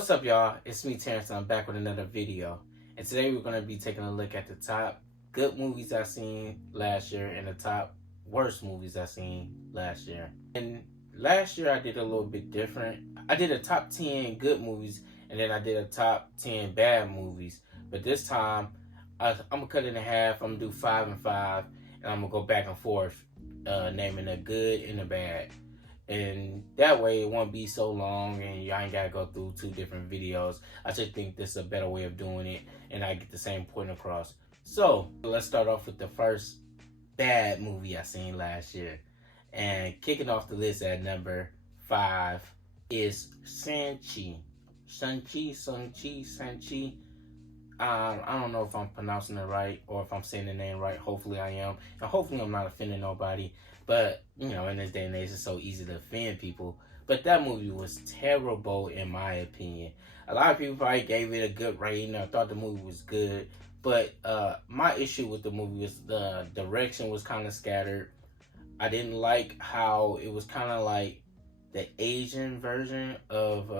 What's up, y'all? It's me, Terrence, and I'm back with another video. And today we're going to be taking a look at the top good movies I seen last year and the top worst movies I seen last year. And last year I did a little bit different. I did a top 10 good movies and then I did a top 10 bad movies. But this time, I'm going to cut it in half. I'm going to do 5 and 5, and I'm going to go back and forth naming the good and the bad. And that way it won't be so long and y'all ain't gotta go through two different videos. I just think this is a better way of doing it and I get the same point across. So let's start off with the first bad movie I seen last year. And kicking off the list at number 5 is Sanchi. Sanchi. I don't know if I'm pronouncing it right or if I'm saying the name right. Hopefully I am. And hopefully I'm not offending nobody. But, you know, in this day and age, it's so easy to offend people. But that movie was terrible in my opinion. A lot of people probably gave it a good rating or thought the movie was good. But my issue with the movie was the direction was kind of scattered. I didn't like how it was kind of like the Asian version of...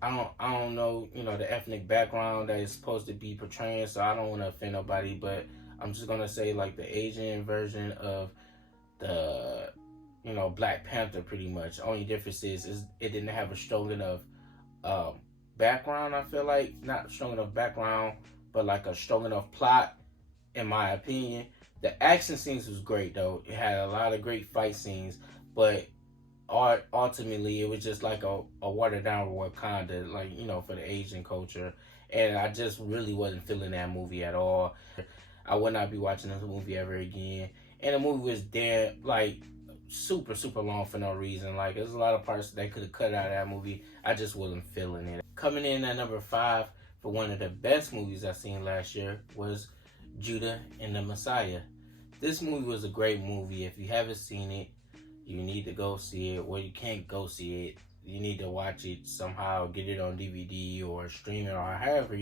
I don't know, you know, the ethnic background that is supposed to be portraying, so I don't want to offend nobody, but I'm just going to say like the Asian version of the, you know, Black Panther pretty much. Only difference is it didn't have a strong enough background, I feel like. Not strong enough background, but like a strong enough plot, in my opinion. The action scenes was great, though. It had a lot of great fight scenes, but ultimately it was just like a watered down Wakanda, like, you know, for the Asian culture. And I just really wasn't feeling that movie at all. I would not be watching this movie ever again. And the movie was damn, like, super long for no reason. Like, there's a lot of parts they could have cut out of that movie. I just wasn't feeling it. Coming in at number 5 for one of the best movies I seen last year was Judas and the Messiah. This movie was a great movie. If you haven't seen it, you need to go see it. Well, you can't go see it. You need to watch it somehow, get it on DVD or stream it or however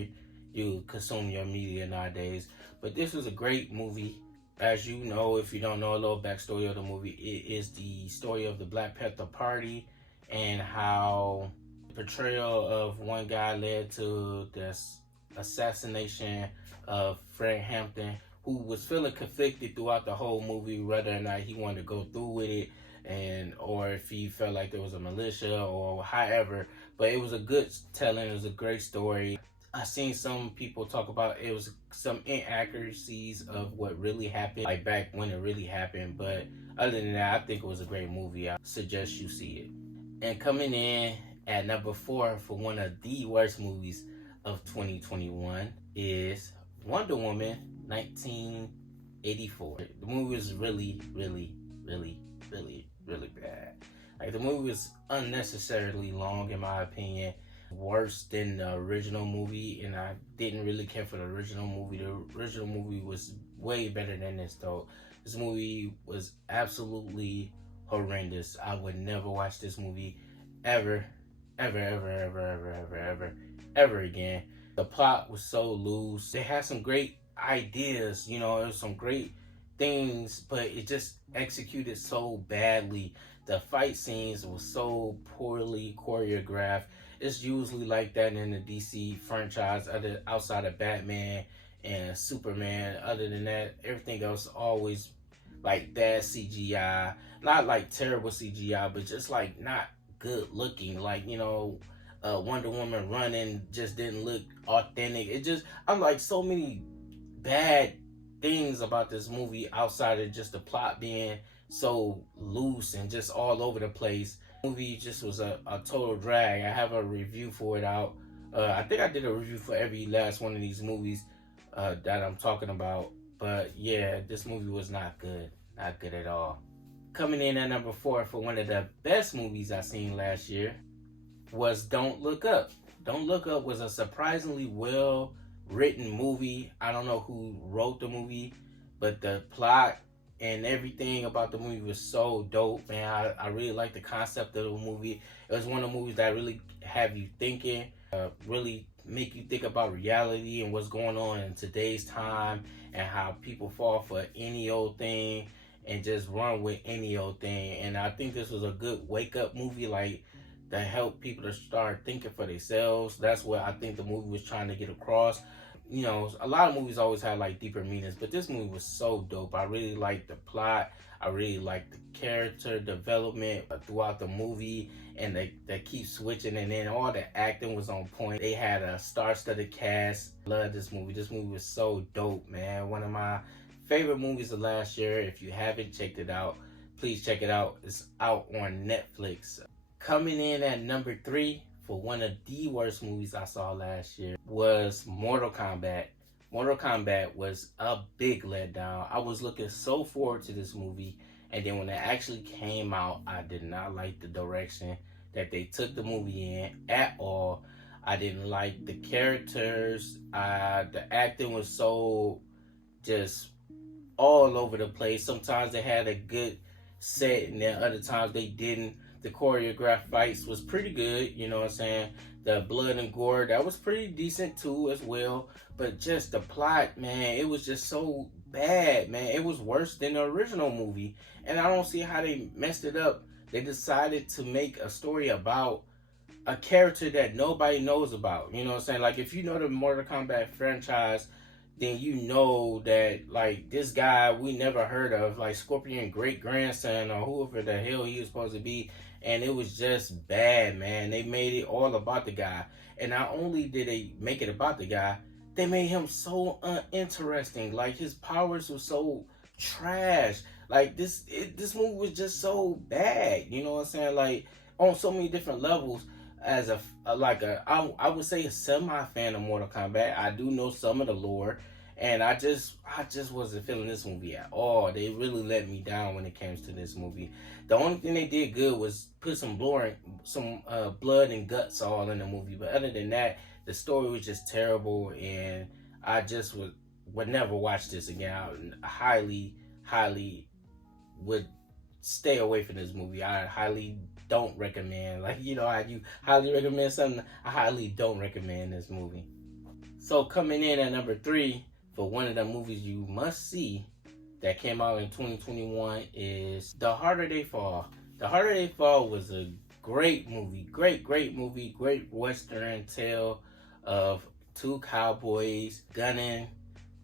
you consume your media nowadays. But this was a great movie. As you know, if you don't know a little backstory of the movie, it is the story of the Black Panther Party and how the portrayal of one guy led to this assassination of Frank Hampton, who was feeling conflicted throughout the whole movie whether or not he wanted to go through with it, and or if he felt like there was a militia or however. But it was a good telling. It was a great story. I seen some people talk about it was some inaccuracies of what really happened, like back when it really happened. But other than that, I think it was a great movie. I suggest you see it. And coming in at number 4 for one of the worst movies of 2021 is Wonder Woman 1984. The movie was really bad. Like, the movie was unnecessarily long in my opinion. Worse than the original movie, and I didn't really care for the original movie. The original movie was way better than this though. This movie was absolutely horrendous. I would never watch this movie ever again. The plot was so loose. They had some great ideas, you know, there was some great things, but it just executed so badly. The fight scenes were so poorly choreographed. It's usually like that in the DC franchise, outside of Batman and Superman. Other than that, everything else always like bad CGI. Not like terrible CGI, but just like not good looking. Like, you know, Wonder Woman running just didn't look authentic. I'm like, so many bad things about this movie outside of just the plot being so loose and just all over the place. The movie just was a total drag. I have a review for it out. I think I did a review for every last one of these movies that I'm talking about. But yeah, this movie was not good. Not good at all. Coming in at number 4 for one of the best movies I seen last year was Don't Look Up. Don't Look Up was a surprisingly well written movie. I don't know who wrote the movie, but the plot and everything about the movie was so dope, man. I really like the concept of the movie. It was one of the movies that really have you thinking, really make you think about reality and what's going on in today's time and how people fall for any old thing and just run with any old thing. And I think this was a good wake up movie. Like, that help people to start thinking for themselves. That's what I think the movie was trying to get across. You know, a lot of movies always have like deeper meanings, but this movie was so dope. I really liked the plot. I really liked the character development throughout the movie, and they keep switching, and then all the acting was on point. They had a star-studded cast. Love this movie. This movie was so dope, man. One of my favorite movies of last year. If you haven't checked it out, please check it out. It's out on Netflix. Coming in at number 3 for one of the worst movies I saw last year was Mortal Kombat. Mortal Kombat was a big letdown. I was looking so forward to this movie, and then when it actually came out, I did not like the direction that they took the movie in at all. I didn't like the characters. The acting was so just all over the place. Sometimes they had a good set, and then other times they didn't. The choreographed fights was pretty good, you know what I'm saying? The blood and gore, that was pretty decent too as well. But just the plot, man, it was just so bad, man. It was worse than the original movie. And I don't see how they messed it up. They decided to make a story about a character that nobody knows about. You know what I'm saying? Like, if you know the Mortal Kombat franchise, then you know that, like, this guy we never heard of, like Scorpion great grandson or whoever the hell he was supposed to be, and it was just bad, man. They made it all about the guy, and not only did they make it about the guy, they made him so uninteresting. Like, his powers were so trash. Like, this movie was just so bad. You know what I'm saying? Like, on so many different levels. As I would say a semi fan of Mortal Kombat. I do know some of the lore, and I just wasn't feeling this movie at all. They really let me down when it came to this movie. The only thing they did good was put some blood and guts all in the movie. But other than that, the story was just terrible, and I just would never watch this again. I highly would stay away from this movie. I highly don't recommend. Like, you know how you highly recommend something, I highly don't recommend this movie. So coming in at number 3 for one of the movies you must see that came out in 2021 is The Harder They Fall. The Harder They Fall was a great movie. Great movie. Great Western tale of two cowboys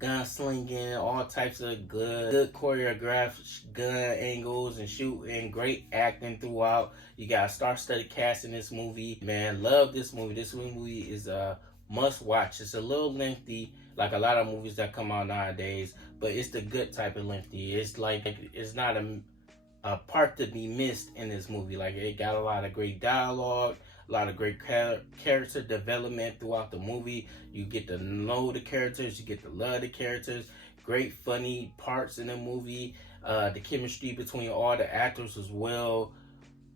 gunslinging, all types of good choreographed gun angles and shooting, great acting throughout. You got a star-studded cast in this movie. Man, love this movie. This movie is a must watch. It's a little lengthy, like a lot of movies that come out nowadays, but it's the good type of lengthy. It's like, it's not a part to be missed in this movie. Like, it got a lot of great dialogue, a lot of great character development throughout the movie. You get to know the characters, you get to love the characters. Great funny parts in the movie. The chemistry between all the actors as well,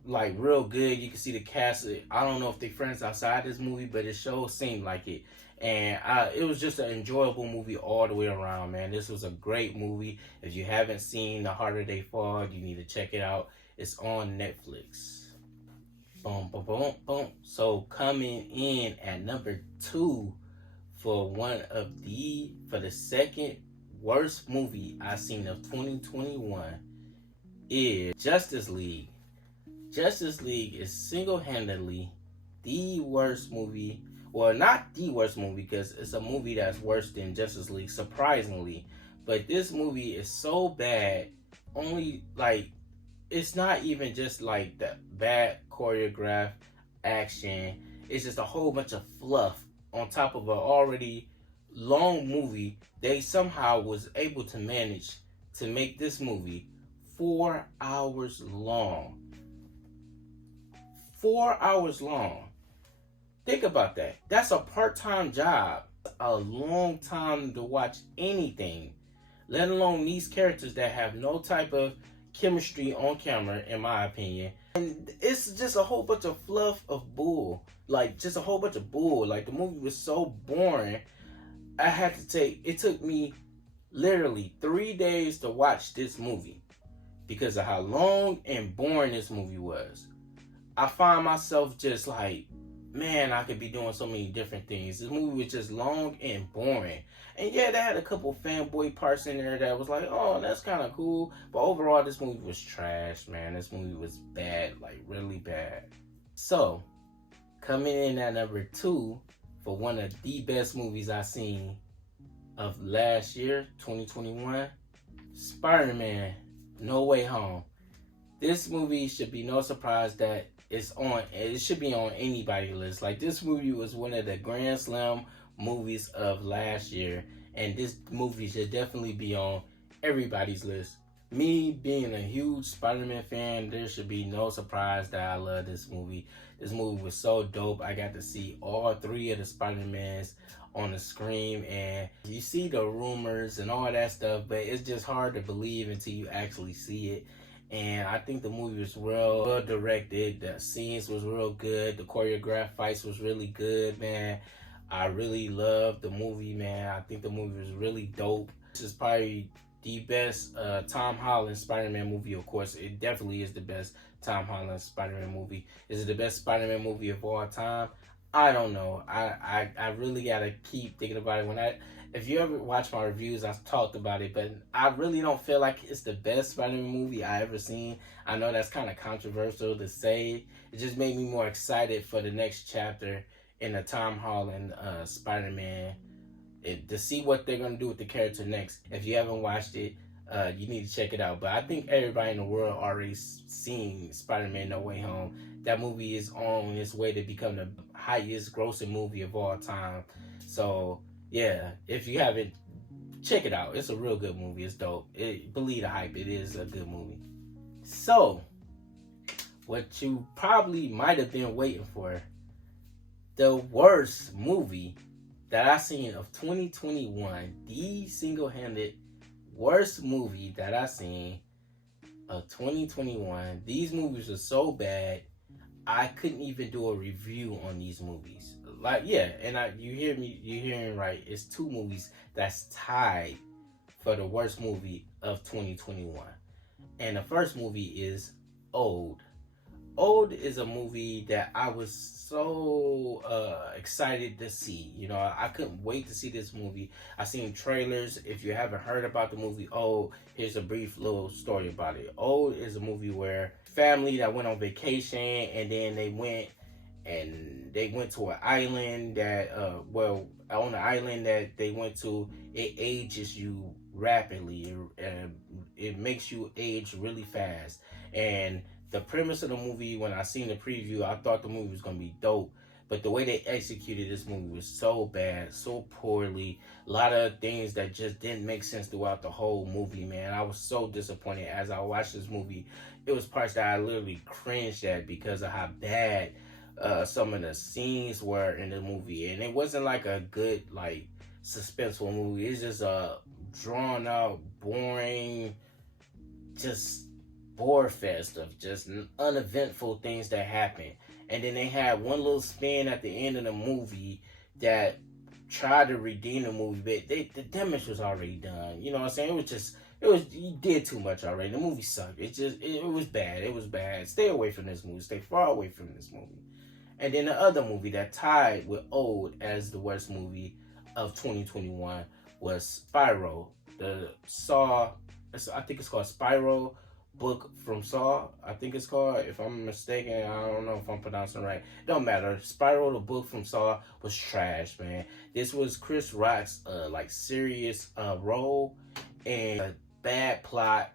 like, real good. You can see the cast. I don't know if they're friends outside this movie, but it sure seemed like it. And it was just an enjoyable movie all the way around, man. This was a great movie. If you haven't seen The Harder They Fall, you need to check it out. It's on Netflix. Boom, boom, boom, boom. So coming in at number 2 for the second worst movie I've seen of 2021 is Justice League. Justice League is single-handedly the worst movie. Well, not the worst movie, because it's a movie that's worse than Justice League, surprisingly. But this movie is so bad, only, like, it's not even just like the bad choreographed action. It's just a whole bunch of fluff on top of an already long movie. They somehow was able to manage to make this movie 4 hours long. 4 hours long. Think about that. That's a part-time job. A long time to watch anything, let alone these characters that have no type of chemistry on camera, in my opinion. And it's just a whole bunch of fluff of bull. Like, just a whole bunch of bull. Like, the movie was so boring. It took me literally 3 days to watch this movie because of how long and boring this movie was. I find myself just like, man, I could be doing so many different things. This movie was just long and boring. And yeah, they had a couple fanboy parts in there that was like, oh, that's kind of cool. But overall, this movie was trash, man. This movie was bad, like really bad. So, coming in at number 2 for one of the best movies I seen of last year, 2021, Spider-Man No Way Home. This movie should be no surprise that it should be on anybody's list. Like, this movie was one of the Grand Slam movies of last year, and this movie should definitely be on everybody's list. Me being a huge Spider-Man fan, there should be no surprise that I love this movie. This movie was so dope. I got to see all 3 of the Spider-Mans on the screen, and you see the rumors and all that stuff, but it's just hard to believe until you actually see it. And I think the movie was well directed. The scenes was real good. The choreographed fights was really good, man. I really loved the movie, man. I think the movie was really dope. This is probably the best Tom Holland Spider-Man movie, of course. It definitely is the best Tom Holland Spider-Man movie. Is it the best Spider-Man movie of all time? I don't know. I really gotta keep thinking about it. If you ever watch my reviews, I've talked about it, but I really don't feel like it's the best Spider-Man movie I ever seen. I know that's kind of controversial to say. It just made me more excited for the next chapter in the Tom Holland Spider-Man, to see what they're going to do with the character next. If you haven't watched it, you need to check it out. But I think everybody in the world already seen Spider-Man No Way Home. That movie is on its way to become the highest grossing movie of all time. So, yeah, if you haven't, check it out. It's a real good movie. It's dope. Believe the hype. It is a good movie. So, what you probably might have been waiting for, the worst movie that I seen of 2021, the single-handed worst movie that I seen of 2021. These movies are so bad, I couldn't even do a review on these movies. Like, yeah, and you hearing right. It's 2 movies that's tied for the worst movie of 2021. And the first movie is Old. Old is a movie that I was so excited to see. You know, I couldn't wait to see this movie. I seen trailers. If you haven't heard about the movie Old, here's a brief little story about it. Old is a movie where family that went on vacation, and then they went to an island that on the island that they went to, it ages you rapidly. It makes you age really fast. And the premise of the movie, when I seen the preview, I thought the movie was going to be dope. But the way they executed this movie was so bad, so poorly. A lot of things that just didn't make sense throughout the whole movie, man. I was so disappointed as I watched this movie. It was parts that I literally cringed at because of how bad some of the scenes were in the movie. And it wasn't like a good, like, suspenseful movie. It's just a drawn out, boring, just bore fest of just uneventful things that happen. And then they had one little spin at the end of the movie that tried to redeem the movie, but the damage was already done. You know what I'm saying? You did too much already. The movie sucked. It was bad. It was bad. Stay away from this movie. Stay far away from this movie. And then the other movie that tied with Old as the worst movie of 2021 was Spyro. I think it's called Spyro, book from Saw, I think it's called. If I'm mistaken, I don't know if I'm pronouncing it right. Don't matter. Spyro, the book from Saw, was trash, man. This was Chris Rock's serious role, and a bad plot.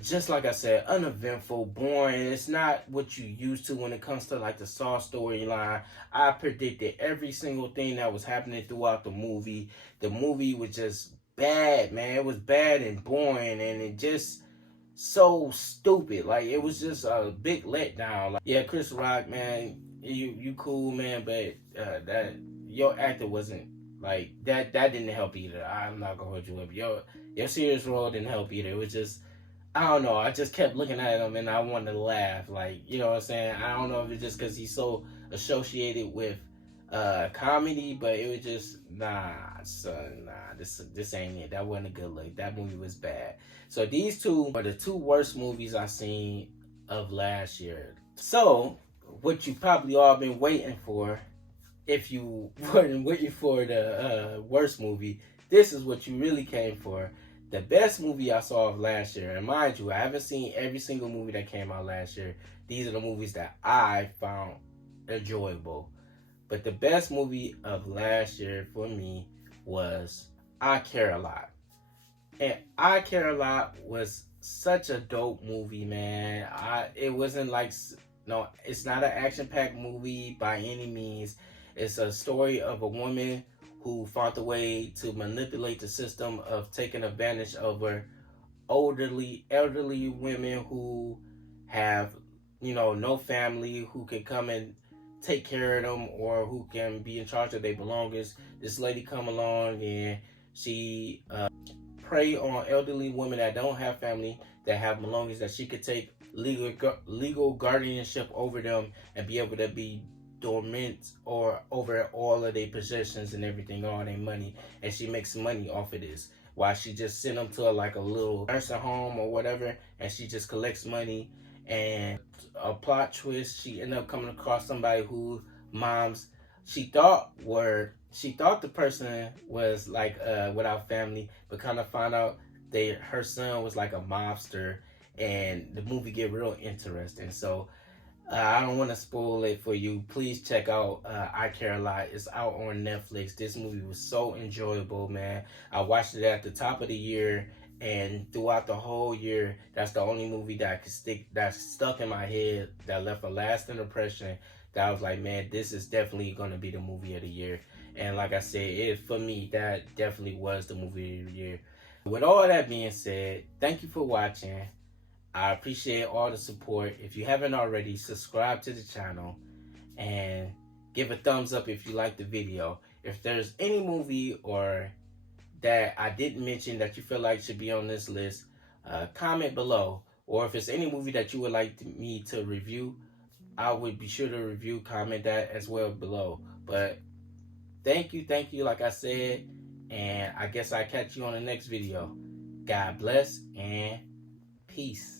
Just like I said, uneventful, boring. It's not what you used to when it comes to like the Saw storyline. I predicted every single thing that was happening throughout the movie. The movie was just bad, man. It was bad and boring, and it just so stupid. Like, it was just a big letdown. Like, yeah, Chris Rock, man, you cool, man, but that your actor wasn't like that. That didn't help either. I'm not gonna hold you up. Your serious role didn't help either. It was just, I don't know. I just kept looking at him and I wanted to laugh. Like, you know what I'm saying? I don't know if it's just because he's so associated with comedy, but it was just, son, this ain't it. That wasn't a good look. That movie was bad. So these 2 are the 2 worst movies I seen of last year. So, what you probably all been waiting for, if you weren't waiting for the worst movie, this is what you really came for. The best movie I saw of last year, and mind you, I haven't seen every single movie that came out last year. These are the movies that I found enjoyable. But the best movie of last year for me was I Care a Lot. And I Care a Lot was such a dope movie, man. It wasn't like, no, it's not an action-packed movie by any means. It's a story of a woman who found a way to manipulate the system of taking advantage of her elderly women who have, no family, who can come and take care of them, or who can be in charge of their belongings. This lady come along and she prey on elderly women that don't have family, that have belongings, that she could take legal guardianship over them and be able to be dormant or over all of their possessions and everything, all their money, and she makes money off of this. While she just sent them to like a little nursing home or whatever, and she just collects money. And a plot twist, she ended up coming across somebody who moms she thought the person was like without family, but kind of found out her son was like a mobster, and the movie get real interesting. So I don't want to spoil it for you. Please check out I Care a Lot. It's out on Netflix. This movie was so enjoyable, man. I watched it at the top of the year, and throughout the whole year, that's the only movie that stuck in my head, that left a lasting impression. That I was like, man, this is definitely gonna be the movie of the year. And like I said, for me, that definitely was the movie of the year. With all that being said, thank you for watching. I appreciate all the support. If you haven't already, subscribe to the channel and give a thumbs up if you like the video. If there's any movie or that I didn't mention that you feel like should be on this list, comment below. Or if it's any movie that you would like me to review, I would be sure to comment that as well below. But thank you, like I said, and I guess I'll catch you on the next video. God bless and peace.